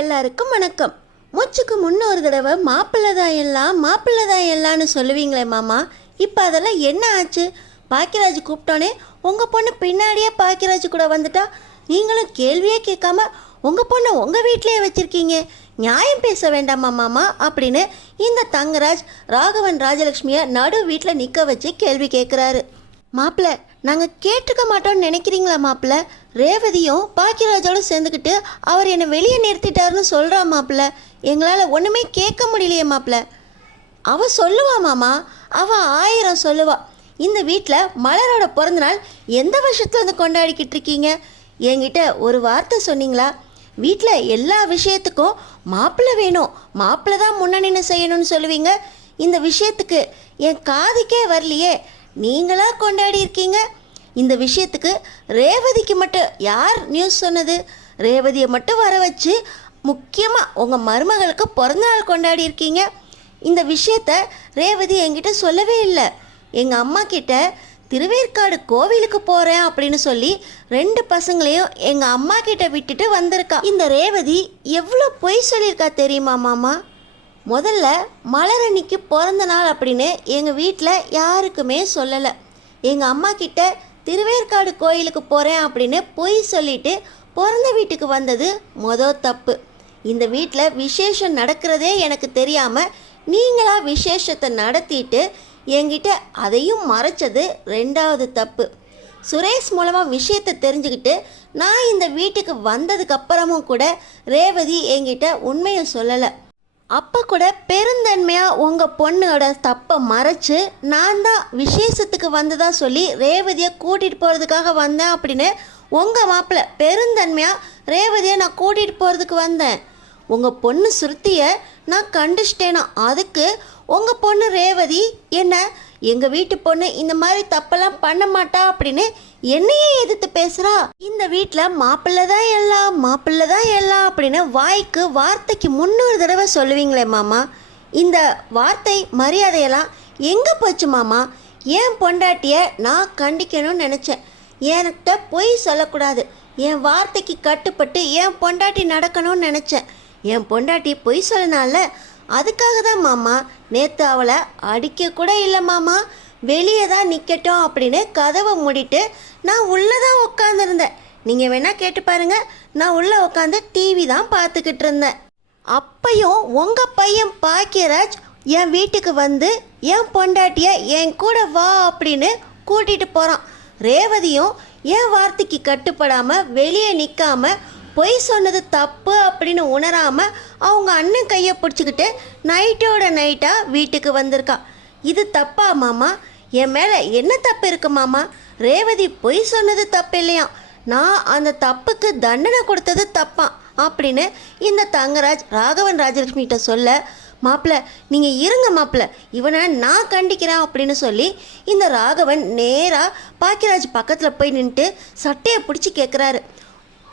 எல்லாருக்கும் வணக்கம். மூச்சுக்கு முன்னொரு தடவை மாப்பிள்ளதான் எல்லாம்னு சொல்லுவீங்களே மாமா, இப்போ அதெல்லாம் என்ன ஆச்சு? பாக்கியராஜ் கூப்பிட்டோன்னே உங்கள் பொண்ணு பின்னாடியே பாக்கியராஜ் கூட வந்துட்டா, நீங்களும் கேள்வியே கேட்காம உங்கள் பொண்ணை உங்கள் வீட்டிலேயே வச்சுருக்கீங்க, நியாயம் பேச வேண்டாமா மாமா அப்படின்னு இந்த தங்கராஜ் ராகவன் ராஜலக்ஷ்மியை நடு வீட்டில் நிற்க வச்சு கேள்வி கேட்குறாரு. மாப்பிள்ள, நாங்கள் கேட்டுக்க மாட்டோம்னு நினைக்கிறீங்களா மாப்பிள்ள? ரேவதியும் பாக்கியராஜோடு சேர்ந்துக்கிட்டு அவர் என்னை வெளியே நிறுத்திட்டாருன்னு சொல்கிறா மாப்பிள்ள. எங்களால் ஒன்றுமே கேட்க முடியலையே மாப்பிள்ள. அவள் சொல்லுவா மாமா, அவள் 1000 சொல்லுவா. இந்த வீட்டில் மலரோட பிறந்தநாள் எந்த வருஷத்துல வந்து கொண்டாடிக்கிட்டு இருக்கீங்க? என்கிட்ட ஒரு வார்த்தை சொன்னீங்களா? வீட்டில் எல்லா விஷயத்துக்கும் மாப்பிள்ளை வேணும், மாப்பிள்ளை தான் முன்னணின்னு செய்யணும்னு சொல்லுவீங்க. இந்த விஷயத்துக்கு என் காதுக்கே வரலையே, நீங்களா கொண்டாடி இருக்கீங்க. இந்த விஷயத்துக்கு ரேவதிக்கு மட்டும் யார் நியூஸ் சொன்னது? ரேவதியை மட்டும் வர வச்சு முக்கியமாக உங்கள் மருமகளுக்கு பிறந்தநாள் கொண்டாடி இருக்கீங்க. இந்த விஷயத்த ரேவதி என்கிட்ட சொல்லவே இல்லை. எங்கள் அம்மா கிட்ட திருவேற்காடு கோவிலுக்கு போகிறேன் அப்படின்னு சொல்லி 2 பசங்களையும் எங்கள் அம்மா கிட்ட விட்டுட்டு வந்திருக்கா. இந்த ரேவதி எவ்வளோ பொய் சொல்லியிருக்கா தெரியுமா மாமா? முதல்ல மலரணிக்கு பிறந்த நாள் அப்படின்னு எங்கள் வீட்டில் யாருக்குமே சொல்லலை. எங்கள் அம்மா கிட்ட திருவேற்காடு கோயிலுக்கு போகிறேன் அப்படின்னு பொய் சொல்லிட்டு பிறந்த வீட்டுக்கு வந்தது தப்பு. இந்த வீட்டில் விசேஷம் நடக்கிறதே எனக்கு தெரியாமல் நீங்களா விசேஷத்தை நடத்திட்டு என்கிட்ட அதையும் மறைச்சது 2வது தப்பு. சுரேஷ் மூலமாக விஷயத்தை தெரிஞ்சுக்கிட்டு நான் இந்த வீட்டுக்கு வந்ததுக்கப்புறமும் கூட ரேவதி என்கிட்ட உண்மையை சொல்லலை. அப்போ கூட பெருந்தன்மையாக உங்கள் பொண்ணோட தப்பை மறைச்சு நான் தான் விசேஷத்துக்கு வந்ததாக சொல்லி ரேவதியை கூட்டிகிட்டு போகிறதுக்காக வந்தேன் அப்படின்னு உங்கள் மாப்பிள்ளை பெருந்தன்மையாக ரேவதியை நான் கூட்டிகிட்டு போகிறதுக்கு வந்தேன். உங்கள் பொண்ணு சுருத்தியை நான் கண்டுச்சிட்டேனா, அதுக்கு உங்கள் பொண்ணு ரேவதி என்ன எங்கள் வீட்டு பொண்ணு இந்த மாதிரி தப்பெல்லாம் பண்ண மாட்டா அப்படின்னு என்னையே எதிர்த்து பேசுகிறா. இந்த வீட்டில் மாப்பிள்ளை தான் எல்லாம் அப்படின்னு வார்த்தைக்கு 300 தடவை சொல்லுவீங்களே மாமா. இந்த வார்த்தை மரியாதையெல்லாம் எங்கே போச்சு மாமா? என் பொண்டாட்டியை நான் கண்டிக்கணும்னு நினச்சேன். என்கிட்ட பொய் சொல்லக்கூடாது, என் வார்த்தைக்கு கட்டுப்பட்டு என் பொண்டாட்டி நடக்கணும்னு நினச்சேன். என் பொண்டாட்டி பொய் சொல்லனால அதுக்காக தான் மாமா நேற்று அவளை அடிக்க கூட இல்லை மாமா, வெளியே தான் நிற்கட்டும் அப்படின்னு கதவை மூடிட்டு நான் உள்ளே தான் உட்காந்துருந்தேன். நீங்கள் வேணால் கேட்டு பாருங்க, நான் உள்ளே உட்காந்து டிவி தான் பார்த்துக்கிட்டு இருந்தேன். அப்பையும் உங்கள் பையன் பாக்கியராஜ் என் வீட்டுக்கு வந்து என் பொண்டாட்டியை என் கூட வா அப்படின்னு கூட்டிகிட்டு போகிறான். ரேவதியும் என் வார்த்தைக்கு கட்டுப்படாமல் வெளியே நிற்காமல் பொய் சொன்னது தப்பு அப்படின்னு உணராமல் அவங்க அண்ணன் கையை பிடிச்சிக்கிட்டு நைட்டோட நைட்டாக வீட்டுக்கு வந்திருக்கா. இது தப்பா மாமா? என் மேலே என்ன தப்பு இருக்கு மாமா? ரேவதி பொய் சொன்னது தப்பு இல்லையா, நான் அந்த தப்புக்கு தண்டனை கொடுத்தது தப்பான் அப்படின்னு இந்த தங்கராஜ் ராகவன் ராஜலக்ஷ்மிகிட்ட சொல்ல, மாப்பிள்ள நீங்கள் இருங்க மாப்பிள்ள, இவனை நான் கண்டிக்கிறேன் அப்படின்னு சொல்லி இந்த ராகவன் நேராக பாக்கியராஜ் பக்கத்தில் போய் நின்றுட்டு சட்டையை பிடிச்சி கேட்குறாரு.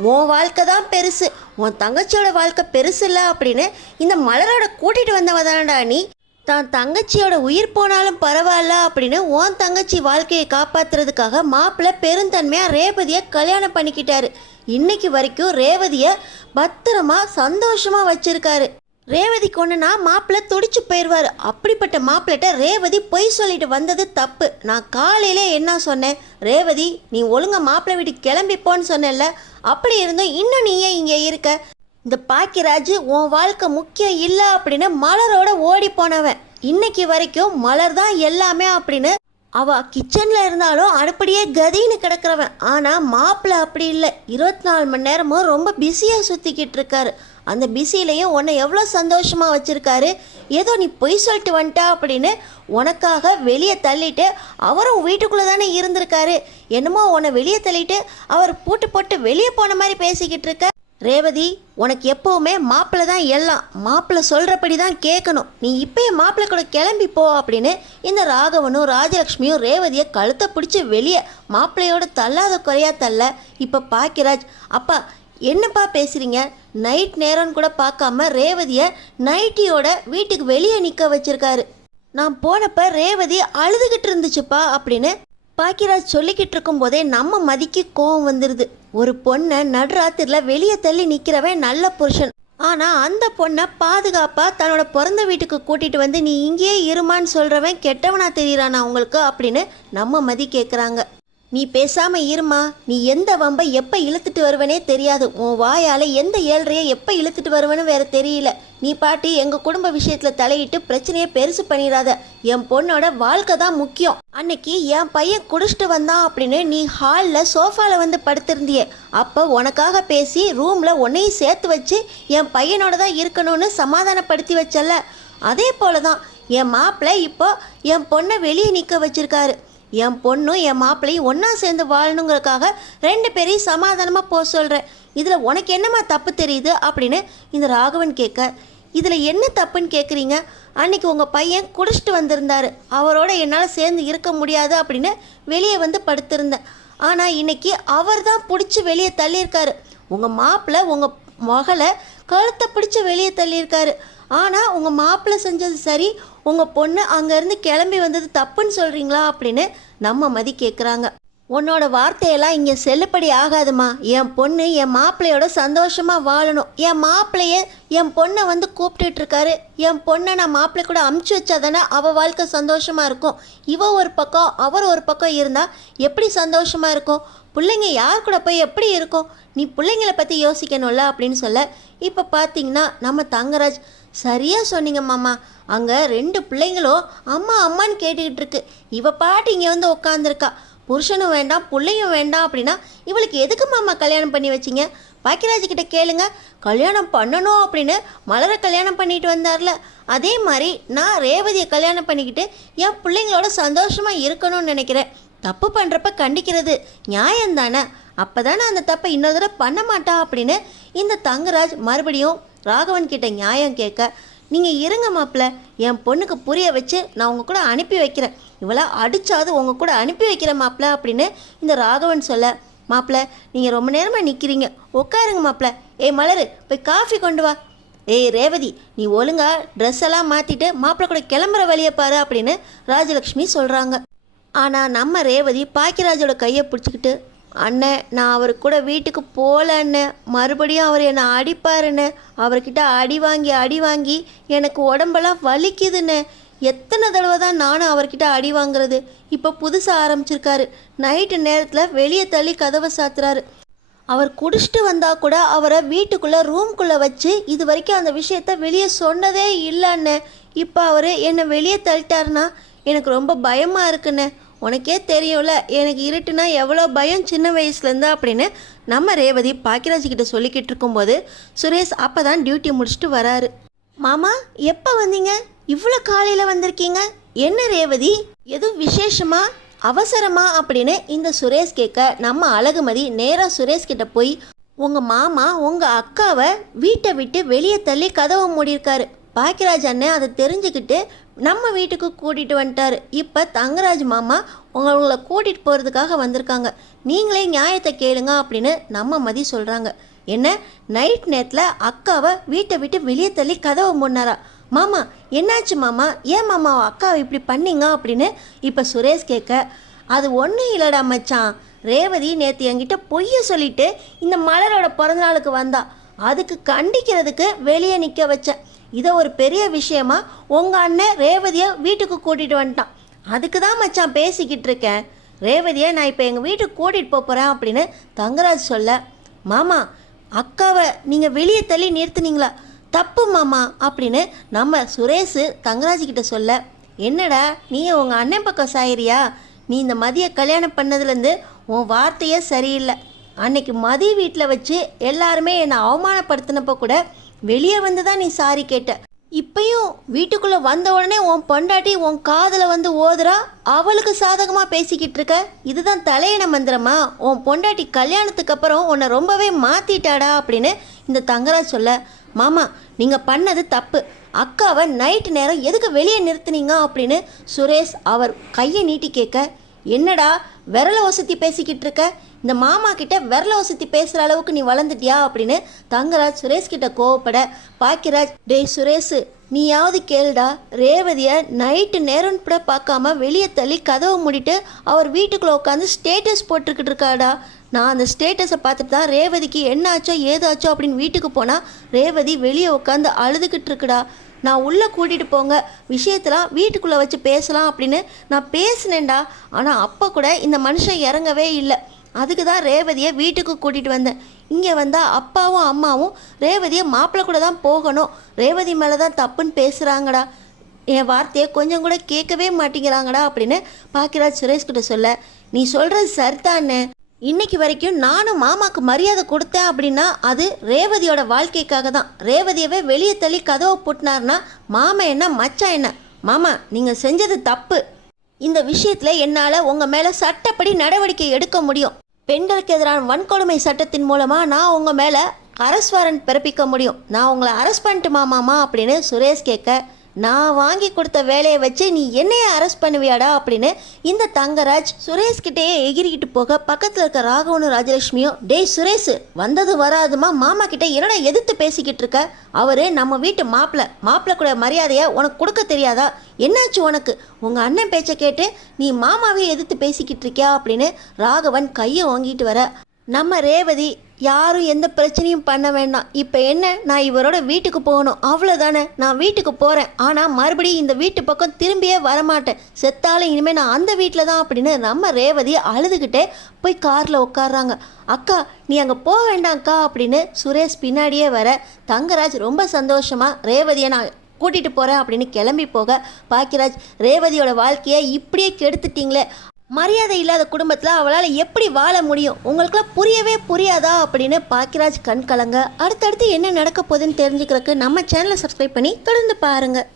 உன் வாழ்க்கை தான் பெருசு, உன் தங்கச்சியோட வாழ்க்கை பெருசு இல்லை அப்படின்னு இந்த மலரோட கூட்டிகிட்டு வந்தவதானடா நீ. தான் தங்கச்சியோட உயிர் போனாலும் பரவாயில்ல அப்படின்னு உன் தங்கச்சி வாழ்க்கையை காப்பாற்றுறதுக்காக மாப்பிள்ளை பெருந்தன்மையாக ரேவதியை கல்யாணம் பண்ணிக்கிட்டாரு. இன்னைக்கு வரைக்கும் ரேவதியை பத்திரமா சந்தோஷமாக வச்சுருக்காரு. ரேவதிக்கு ஒன்றுனா மாப்பிள்ளை துடிச்சு போயிடுவார். அப்படிப்பட்ட மாப்பிள்ளைகிட்ட ரேவதி பொய் சொல்லிட்டு வந்தது தப்பு. நான் காலையிலே என்ன சொன்னேன்? ரேவதி நீ ஒழுங்கா மாப்பிள்ளை வீட்டுக்கு கிளம்பிப்போன்னு சொன்னேன்ல, அப்படி இருந்தும் இன்னும் நீ ஏன் இங்கே இருக்க? இந்த பாக்கியராஜ் உன் வாழ்க்கை முக்கியம் இல்லை அப்படின்னு மலரோட ஓடி போனவன். இன்னைக்கு வரைக்கும் மலர் தான் எல்லாமே அப்படின்னு அவள் கிச்சனில் இருந்தாலும் அடுப்படியே கதின்னு கிடக்கிறவன். ஆனால் மாப்பிள்ளை அப்படி இல்லை, 24 மணி நேரமும் ரொம்ப பிஸியாக சுற்றிக்கிட்டு இருக்காரு. அந்த பிஸிலையும் உன்னை எவ்வளோ சந்தோஷமாக வச்சுருக்காரு. ஏதோ நீ பொய் சொல்லிட்டு வந்துட்டா அப்படின்னு உனக்காக வெளியே தள்ளிட்டு அவரும் வீட்டுக்குள்ளே தானே இருந்திருக்காரு. என்னமோ உன்னை வெளியே தள்ளிட்டு அவர் பூட்டு போட்டு வெளியே போன மாதிரி பேசிக்கிட்டு இருக்க. ரேவதி உனக்கு எப்போவுமே மாப்பிள்ளை தான் எல்லாம், மாப்பிள்ளை சொல்கிறபடி தான் கேட்கணும். நீ இப்போயே மாப்பிள்ளை கூட கிளம்பி போ அப்படின்னு இந்த ராகவனும் ராஜலக்ஷ்மியும் ரேவதியை கழுத்தை பிடிச்சி வெளியே மாப்பிள்ளையோட தள்ளாத குறையா தள்ள. இப்போ பாக்கியராஜ், அப்பா என்னப்பா பேசுகிறீங்க? நைட் நேரம்னு கூட பார்க்காம ரேவதியை நைட்டியோட வீட்டுக்கு வெளியே நிற்க வச்சிருக்காரு. நான் போனப்போ ரேவதி அழுதுகிட்டு இருந்துச்சுப்பா அப்படின்னு பாக்கியராஜ் சொல்லிக்கிட்டு இருக்கும் போதே நம்ம மதிக்கு கோவம் வந்துடுது. ஒரு பொண்ணை நடுராத்திரில வெளியே தள்ளி நிற்கிறவன் நல்ல புருஷன், ஆனால் அந்த பொண்ணை பாதுகாப்பாக தன்னோட பிறந்த வீட்டுக்கு கூட்டிகிட்டு வந்து நீ இங்கேயே இருமான்னு சொல்கிறவன் கெட்டவனா தெரியுறானா உங்களுக்கு அப்படின்னு நம்ம மதி கேட்குறாங்க. நீ பேசாமல் இருமா, நீ எந்த வம்பை எப்போ இழுத்துட்டு வருவனே தெரியாது, உன் வாயால் எந்த ஏழ்றையை எப்போ இழுத்துட்டு வருவனு வேற தெரியல, நீ பாட்டி எங்கள் குடும்ப விஷயத்தில் தலையிட்டு பிரச்சனையை பெருசு பண்ணிடாத, என் பொண்ணோட வாழ்க்கை தான் முக்கியம். அன்னைக்கு என் பையன் குடிச்சிட்டு வந்தான் அப்படின்னு நீ ஹாலில் சோஃபாவில் வந்து படுத்திருந்தியே, அப்போ உனக்காக பேசி ரூமில் உன்னையும் சேர்த்து வச்சு என் பையனோட தான் இருக்கணும்னு சமாதானப்படுத்தி வச்சல, அதே போல தான் என் மாப்பிள்ளை இப்போ என் பொண்ணை வெளியே நிற்க வச்சிருக்காரு. என் பொண்ணும் என் மாப்பிள்ளையும் ஒன்றா சேர்ந்து வாழணுங்கிறதுக்காக 2 பேரையும் சமாதானமாக போக சொல்கிறேன். இதில் உனக்கு என்னம்மா தப்பு தெரியுது அப்படின்னு இந்த ராகவன் கேட்க, இதில் என்ன தப்புன்னு கேட்குறீங்க, அன்றைக்கி உங்கள் பையன் குடிச்சிட்டு வந்திருந்தார், அவரோட என்னால் சேர்ந்து இருக்க முடியாது அப்படின்னு வெளியே வந்து படுத்திருந்தேன். ஆனால் இன்றைக்கி அவர் தான் பிடிச்சி வெளியே தள்ளியிருக்காரு. உங்கள் மாப்பிள்ளை உங்கள் மகளை கழுத்தை பிடிச்சி வெளியே தள்ளியிருக்காரு. ஆனால் உங்கள் மாப்பிள்ளை செஞ்சது சரி, உங்கள் பொண்ணு அங்கேருந்து கிளம்பி வந்தது தப்புன்னு சொல்கிறீங்களா அப்படின்னு நம்ம மதி கேட்குறாங்க. உன்னோட வார்த்தையெல்லாம் இங்கே செல்லுபடி ஆகாதுமா. என் பொண்ணு என் மாப்பிள்ளையோட சந்தோஷமாக வாழணும். என் மாப்பிள்ளைய என் பொண்ணை வந்து கூப்பிட்டுட்ருக்காரு. என் பொண்ணை நான் மாப்பிள்ளை கூட அமுச்சு வச்சா தானே அவள் வாழ்க்கை சந்தோஷமாக இருக்கும். இவ ஒரு பக்கம் அவர் ஒரு பக்கம் இருந்தால் எப்படி சந்தோஷமாக இருக்கும்? பிள்ளைங்க யார் கூட போய் எப்படி இருக்கும்? நீ பிள்ளைங்களை பற்றி யோசிக்கணும்ல அப்படின்னு சொல்ல, இப்போ பார்த்தீங்கன்னா நம்ம தங்கராஜ், சரியாக சொன்னீங்க மாமா, அங்கே 2 பிள்ளைங்களும் அம்மா அம்மான்னு கேட்டுக்கிட்டு இருக்கு. இவ பாட்டு இங்கே வந்து உட்காந்துருக்கா. புருஷனும் வேண்டாம் பிள்ளையும் வேண்டாம் அப்படின்னா இவளுக்கு எதுக்கு மாமா கல்யாணம் பண்ணி வச்சிங்க? பாக்கியராஜ்கிட்ட கேளுங்க, கல்யாணம் பண்ணணும் அப்படின்னு மலரை கல்யாணம் பண்ணிட்டு வந்தார்ல, அதே மாதிரி நான் ரேவதியை கல்யாணம் பண்ணிக்கிட்டு என் பிள்ளைங்களோட சந்தோஷமாக இருக்கணும்னு நினைக்கிறேன். தப்பு பண்ணுறப்ப கண்டிக்கிறது நியாயம்தானே, அப்போ தானே அந்த தப்பை இன்னொரு தடவை பண்ண மாட்டா அப்படின்னு இந்த தங்கராஜ் மறுபடியும் ராகவன் கிட்ட நியாயம் கேட்க, நீங்கள் இருங்க மாப்பிள்ள, என் பொண்ணுக்கு புரிய வச்சு நான் உங்கள் கூட அனுப்பி வைக்கிறேன், இவளை அடித்தாது உங்கள் கூட அனுப்பி வைக்கிறேன் மாப்பிள்ள அப்படின்னு இந்த ராகவன் சொல்ல, மாப்பிள்ள நீங்கள் ரொம்ப நேரமாக நிற்கிறீங்க, உட்காருங்க மாப்பிள்ள, ஏய் மலரு போய் காஃபி கொண்டு வா, ஏய் ரேவதி நீ ஒழுங்கா ட்ரெஸ் எல்லாம் மாற்றிட்டு மாப்பிள்ளை கூட கிளம்புற வழியை பாரு அப்படின்னு ராஜலக்ஷ்மி சொல்கிறாங்க. ஆனால் நம்ம ரேவதி பாக்கியராஜோட கையை பிடிச்சிக்கிட்டு, அண்ணன் நான் அவர் கூட வீட்டுக்கு போகல அண்ணன், மறுபடியும் அவர் என்னை அடிப்பாருண்ணே, அவர்கிட்ட அடி வாங்கி எனக்கு உடம்பெல்லாம் வலிக்குதுண்ணே, எத்தனை தடவை தான் நானும் அவர்கிட்ட அடி வாங்குறது, இப்போ புதுசாக ஆரம்பிச்சிருக்காரு, நைட்டு நேரத்தில் வெளியே தள்ளி கதவை சாத்துறாரு, அவர் குடிச்சிட்டு வந்தால் கூட அவரை வீட்டுக்குள்ளே ரூம்குள்ளே வச்சு இது வரைக்கும் அந்த விஷயத்த வெளியே சொன்னதே இல்லைண்ணே, இப்போ அவர் என்னை வெளியே தள்ளிட்டாருன்னா எனக்கு ரொம்ப பயமாக இருக்குண்ணே, உனக்கே தெரியும்ல எனக்கு இருட்டுனா எவ்வளோ பயம் சின்ன வயசுலேருந்து அப்படின்னு நம்ம ரேவதி பாக்கியராஜ்கிட்ட சொல்லிக்கிட்டு இருக்கும்போது சுரேஷ் அப்போ தான் டியூட்டி முடிச்சுட்டு வராரு. மாமா எப்போ வந்தீங்க? இவ்வளோ காலையில் வந்திருக்கீங்க, என்ன ரேவதி எதுவும் விசேஷமா அவசரமா அப்படின்னு இந்த சுரேஷ் கேட்க, நம்ம அழகுமதி நேராக சுரேஷ் கிட்ட போய், உங்கள் மாமா உங்கள் அக்காவை வீட்டை விட்டு வெளியே தள்ளி கதவை மூடியிருக்காரு, பாக்கியராஜ் அண்ணன் அதை தெரிஞ்சுக்கிட்டு நம்ம வீட்டுக்கு கூட்டிகிட்டு வந்துட்டார், இப்போ தங்கராஜ் மாமா உங்களை கூட்டிகிட்டு போகிறதுக்காக வந்திருக்காங்க, நீங்களே நியாயத்தை கேளுங்க அப்படின்னு நம்ம மதி சொல்கிறாங்க. என்ன நைட் நேரத்தில் அக்காவை வீட்டை விட்டு வெளியே தள்ளி கதவை மூடினாரா? மாமா என்னாச்சு மாமா, ஏன் மாமா அக்காவை இப்படி பண்ணீங்க அப்படின்னு இப்போ சுரேஷ் கேட்க, அது ஒன்றும் இல்லைடா மச்சான், ரேவதி நேற்று என்கிட்ட பொய்ய சொல்லிட்டு இந்த மலரோட பிறந்தநாளுக்கு வந்தா, அதுக்கு கண்டிக்கிறதுக்கு வெளியே நிற்க வச்சேன், இதை ஒரு பெரிய விஷயமா உங்கள் அண்ணன் ரேவதியை வீட்டுக்கு கூட்டிகிட்டு வந்துட்டான், அதுக்கு தான் மச்சான் பேசிக்கிட்டு இருக்கேன், ரேவதியை நான் இப்போ எங்கள் வீட்டுக்கு கூட்டிகிட்டு போகிறேன் அப்படின்னு தங்கராஜ் சொல்ல, மாமா அக்காவை நீங்கள் வெளியே தள்ளி நிறுத்துனீங்களா, தப்பு மாமா அப்படின்னு நம்ம சுரேஷ் தங்கராஜ்கிட்ட சொல்ல, என்னடா நீ உங்கள் அண்ணன் பக்கம் சாயிறியா, நீ இந்த மதியை கல்யாணம் பண்ணதுலேருந்து உன் வார்த்தையே சரியில்லை, அன்னைக்கு மதி வீட்டில் வச்சு எல்லாருமே என்னை அவமானப்படுத்தினப்போ கூட வெளியே வந்து தான் நீ சாரி கேட்ட, இப்பயும் வீட்டுக்குள்ளே வந்த உடனே உன் பொண்டாட்டி உன் காதில் வந்து ஓதுறா, அவளுக்கு சாதகமாக பேசிக்கிட்டு இருக்க, இதுதான் தலையின மந்திரமா, உன் பொண்டாட்டி கல்யாணத்துக்கு அப்புறம் உன்னை ரொம்பவே மாற்றிட்டாடா அப்படின்னு இந்த தங்கராஜ் சொல்ல, மாமா நீங்கள் பண்ணது தப்பு, அக்காவை நைட்டு நேரம் எதுக்கு வெளியே நிறுத்துனீங்க அப்படின்னு சுரேஷ் அவர் கையை நீட்டி கேட்க, என்னடா விரல ஒசத்தி பேசிக்கிட்டு இருக்க, இந்த மாமா கிட்ட விரல ஒசத்தி பேசுகிற அளவுக்கு நீ வளர்ந்துட்டியா அப்படின்னு தங்கராஜ் சுரேஷ் கிட்ட கோவப்பட, பாக்கியராஜ் டேய் சுரேஷ் நீயாவது கேளுடா, ரேவதியை நைட்டு நேரம்னு கூட பார்க்காம வெளியே தள்ளி கதவை மூடிட்டு அவர் வீட்டுக்குள்ளே உட்காந்து ஸ்டேட்டஸ் போட்டுக்கிட்டு இருக்காடா. நான் அந்த ஸ்டேட்டஸை பார்த்துட்டு தான் ரேவதிக்கு என்ன ஆச்சோ ஏதாச்சோ அப்படின்னு வீட்டுக்கு போனால் ரேவதி வெளியே உட்காந்து அழுதுகிட்டு இருக்குடா. நான் உள்ளே கூட்டிகிட்டு போங்க, விஷயத்தெல்லாம் வீட்டுக்குள்ளே வச்சு பேசலாம் அப்படின்னு நான் பேசினேன்டா. ஆனால் அப்போ கூட இந்த மனுஷன் இறங்கவே இல்லை. அதுக்கு தான் ரேவதியை வீட்டுக்கு கூட்டிகிட்டு வந்தேன். இங்கே வந்தால் அப்பாவும் அம்மாவும் ரேவதியை மாப்பிள்ளை கூட தான் போகணும், ரேவதி மேலே தான் தப்புன்னு பேசுகிறாங்கடா. என் வார்த்தையை கொஞ்சம் கூட கேட்கவே மாட்டேங்கிறாங்கடா அப்படின்னு பாக்கியராஜ் சுரேஷ்கிட்ட சொல்ல, நீ சொல்கிறது சரிதானே, இன்னைக்கு வரைக்கும் நானும் மாமாவுக்கு மரியாதை கொடுத்தேன் அப்படின்னா அது ரேவதியோட வாழ்க்கைக்காக தான். ரேவதியவே வெளியே தள்ளி கதவை போட்டினார்னா மாமா என்ன மச்சான் என்ன, மாமா நீங்கள் செஞ்சது தப்பு. இந்த விஷயத்தில் என்னால் உங்கள் மேலே சட்டப்படி நடவடிக்கை எடுக்க முடியும். பெண்களுக்கு எதிரான வன்கொடுமை சட்டத்தின் மூலமாக நான் உங்கள் மேலே அரெஸ்ட் வாரண்ட் பிறப்பிக்க முடியும். நான் உங்களை அரெஸ்ட் பண்ணிட்டுமா மாமா அப்படின்னு சுரேஷ் கேட்க, நான் வாங்கி கொடுத்த வேலையை வச்சு நீ என்னைய அரெஸ்ட் பண்ணுவியாடா அப்படின்னு இந்த தங்கராஜ் சுரேஷ்கிட்டேயே எகிரிக்கிட்டு போக, பக்கத்தில் இருக்க ராகவனும் ராஜலட்சுமியும் டேய் சுரேஷ் வந்தது வராதுமா மாமா கிட்ட என்னடா எதிர்த்து பேசிக்கிட்டு இருக்க, அவரு நம்ம வீட்டு மாப்பிள்ளை கூட மரியாதையை உனக்கு கொடுக்க தெரியாதா, என்னாச்சு உனக்கு, உங்கள் அண்ணன் பேச்சை கேட்டு நீ மாமாவே எதிர்த்து பேசிக்கிட்டு இருக்கியா அப்படின்னு ராகவன் கையை வாங்கிட்டு வர, நம்ம ரேவதி யாரும் எந்த பிரச்சனையும் பண்ண வேண்டாம், இப்போ என்ன நான் இவரோட வீட்டுக்கு போகணும் அவ்வளோதானே, நான் வீட்டுக்கு போகிறேன், ஆனால் மறுபடியும் இந்த வீட்டு பக்கம் திரும்பியே வரமாட்டேன், செத்தாலும் இனிமேல் நான் அந்த வீட்டில் தான் அப்படின்னு நம்ம ரேவதி அழுதுகிட்டே போய் காரில் உட்காடுறாங்க. அக்கா நீ அங்கே போக வேண்டாம்க்கா அப்படின்னு சுரேஷ் பின்னாடியே வர, தங்கராஜ் ரொம்ப சந்தோஷமாக ரேவதியை நான் கூட்டிகிட்டு போகிறேன் அப்படின்னு கிளம்பி போக, பாக்கியராஜ் ரேவதியோட வாழ்க்கையை இப்படியே கெடுத்துட்டிங்களே, மரியாதை இல்லாத குடும்பத்தில் அவளால் எப்படி வாழ முடியும், உங்களுக்குலாம் புரியவே புரியாதா அப்படின்னு பாக்கியராஜ் கண் கலங்க. அடுத்தடுத்து என்ன நடக்க போகுதுன்னு தெரிஞ்சுக்கிறதுக்கு நம்ம சேனலை சப்ஸ்கிரைப் பண்ணி தொடர்ந்து பாருங்கள்.